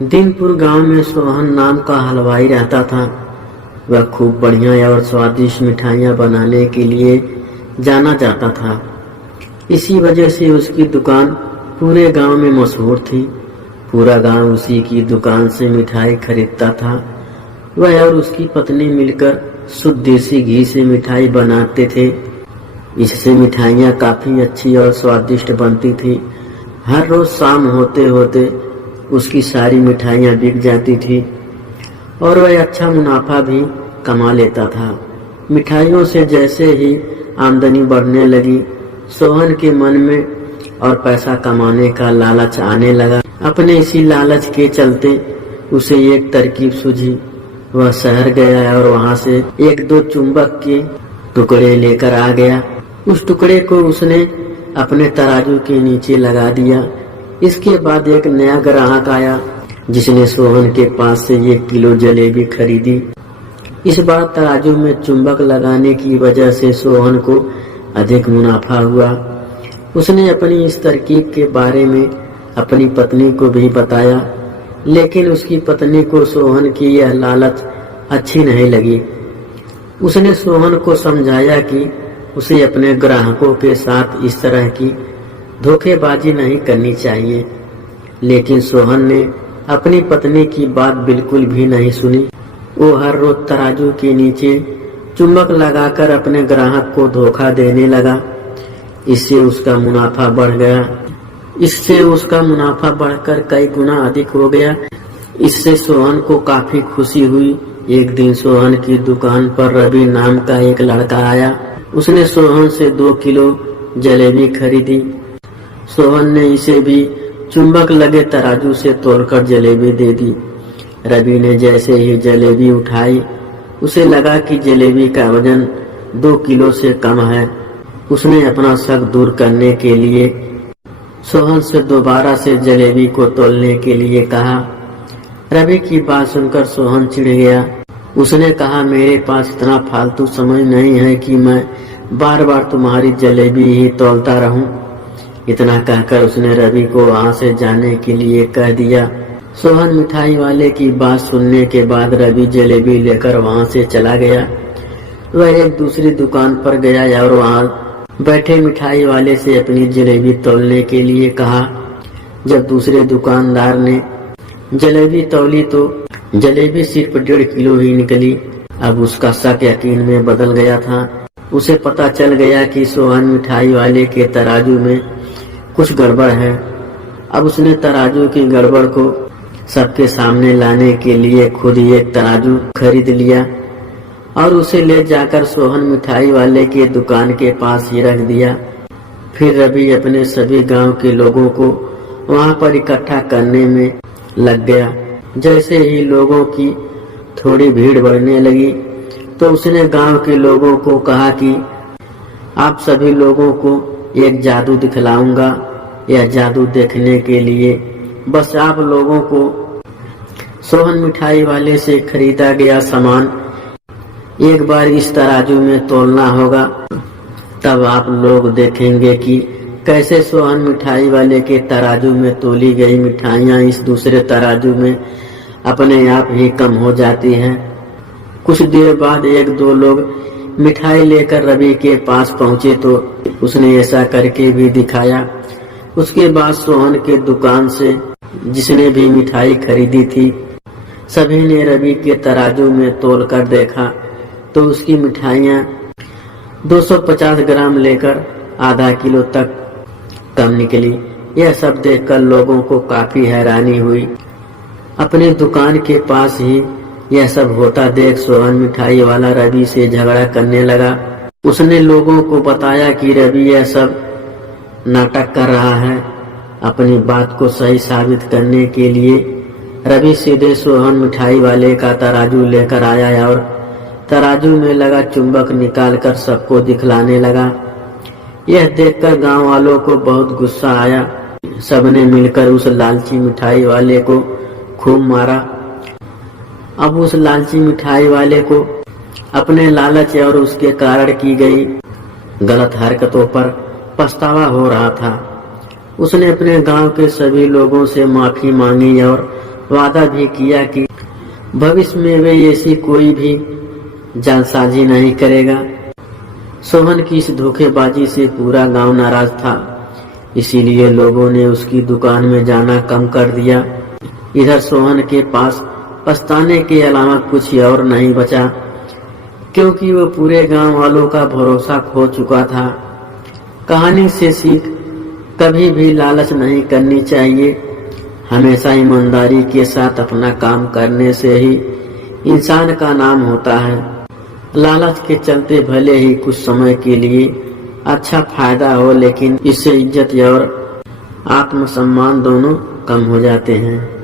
दीनपुर गांव में सोहन नाम का हलवाई रहता था। वह खूब बढ़िया और स्वादिष्ट मिठाइयाँ बनाने के लिए जाना जाता था। इसी वजह से उसकी दुकान पूरे गांव में मशहूर थी। पूरा गांव उसी की दुकान से मिठाई खरीदता था। वह और उसकी पत्नी मिलकर शुद्ध देसी घी से मिठाई बनाते थे। इससे मिठाइयाँ काफी अच्छी और स्वादिष्ट बनती थी। हर रोज शाम होते होते उसकी सारी मिठाइयाँ बिक जाती थी और वह अच्छा मुनाफा भी कमा लेता था। मिठाइयों से जैसे ही आमदनी बढ़ने लगी, सोहन के मन में और पैसा कमाने का लालच आने लगा। अपने इसी लालच के चलते उसे एक तरकीब सूझी। वह शहर गया और वहां से एक दो चुंबक के टुकड़े लेकर आ गया। उस टुकड़े को उसने अपने तराजू के नीचे लगा दिया। इसके बाद एक नया ग्राहक आया जिसने सोहन के पास से 1 किलो जलेबी खरीदी। इस बार तराजू में चुंबक लगाने की वजह से सोहन को अधिक मुनाफा हुआ। उसने अपनी इस तरकीब के बारे में अपनी पत्नी को भी बताया, लेकिन उसकी पत्नी को सोहन की यह लालच अच्छी नहीं लगी। उसने सोहन को समझाया कि उसे अपने ग्राहकों के साथ इस तरह की धोखेबाजी नहीं करनी चाहिए, लेकिन सोहन ने अपनी पत्नी की बात बिल्कुल भी नहीं सुनी। वो हर रोज तराजू के नीचे चुंबक लगाकर अपने ग्राहक को धोखा देने लगा। इससे उसका मुनाफा बढ़ गया। इससे उसका मुनाफा बढ़कर कई गुना अधिक हो गया। इससे सोहन को काफी खुशी हुई। एक दिन सोहन की दुकान पर रवि नाम का एक लड़का आया। उसने सोहन से 2 किलो जलेबी खरीदी। सोहन ने इसे भी चुंबक लगे तराजू से तोड़कर जलेबी दे दी। रवि ने जैसे ही जलेबी उठाई, उसे लगा कि जलेबी का वजन 2 किलो से कम है। उसने अपना शक दूर करने के लिए सोहन से दोबारा से जलेबी को तोलने के लिए कहा। रवि की बात सुनकर सोहन चिढ़ गया। उसने कहा, मेरे पास इतना फालतू समय नहीं है कि मैं बार बार तुम्हारी जलेबी ही तोलता रहूं। इतना कहकर उसने रवि को वहां से जाने के लिए कह दिया। सोहन मिठाई वाले की बात सुनने के बाद रवि जलेबी लेकर वहां से चला गया। वह एक दूसरी दुकान पर गया और वहां बैठे मिठाई वाले से अपनी जलेबी तोलने के लिए कहा। जब दूसरे दुकानदार ने जलेबी तौली तो जलेबी सिर्फ 1.5 किलो ही निकली। अब उसका शक यकीन में बदल गया था। उसे पता चल गया कि सोहन मिठाई वाले के तराजू में कुछ गड़बड़ है। अब उसने तराजू की गड़बड़ को सबके सामने लाने के लिए खुद ही एक तराजू खरीद लिया और उसे ले जाकर सोहन मिठाई वाले के दुकान के पास ही रख दिया। फिर रवि अपने सभी गांव के लोगों को वहां पर इकट्ठा करने में लग गया। जैसे ही लोगों की थोड़ी भीड़ बढ़ने लगी तो उसने गांव के लोगों को कहा कि आप सभी लोगों को एक जादू दिखलाऊंगा। यह जादू देखने के लिए बस आप लोगों को सोहन मिठाई वाले से खरीदा गया सामान एक बार इस तराजू में तोलना होगा। तब आप लोग देखेंगे कि कैसे सोहन मिठाई वाले के तराजू में तोली गई मिठाइयाँ इस दूसरे तराजू में अपने आप ही कम हो जाती हैं। कुछ देर बाद 1-2 लोग मिठाई लेकर रवि के पास पहुंचे तो उसने ऐसा करके भी दिखाया। उसके बाद सोहन के दुकान से जिसने भी मिठाई खरीदी थी, सभी ने रवि के तराजू में तोलकर देखा तो उसकी मिठाइयाँ 250 ग्राम लेकर आधा किलो तक कम निकली। यह सब देखकर लोगों को काफी हैरानी हुई। अपने दुकान के पास ही यह सब होता देख सोहन मिठाई वाला रवि से झगड़ा करने लगा। उसने लोगों को बताया कि रवि यह सब नाटक कर रहा है। अपनी बात को सही साबित करने के लिए रवि सीधे सोहन मिठाई वाले का तराजू लेकर आया और तराजू में लगा चुंबक निकालकर सबको दिखलाने लगा। यह देखकर गांव वालों को बहुत गुस्सा आया। सबने मिलकर उस लालची मिठाई वाले को खूब मारा। अब उस लालची मिठाई वाले को अपने लालच और उसके कारण की गई गलत हरकतों पर पछतावा हो रहा था। उसने अपने गांव के सभी लोगों से माफी मांगी और वादा भी किया कि भविष्य में वे ऐसी कोई भी जालसाजी नहीं करेगा। सोहन की इस धोखेबाजी से पूरा गांव नाराज था, इसीलिए लोगों ने उसकी दुकान में जाना कम कर दिया। इधर सोहन के पास पछताने के अलावा कुछ और नहीं बचा, क्योंकि वो पूरे गांव वालों का भरोसा खो चुका था। कहानी से सीख, कभी भी लालच नहीं करनी चाहिए। हमेशा ईमानदारी के साथ अपना काम करने से ही इंसान का नाम होता है। लालच के चलते भले ही कुछ समय के लिए अच्छा फायदा हो, लेकिन इससे इज्जत और आत्मसम्मान दोनों कम हो जाते हैं।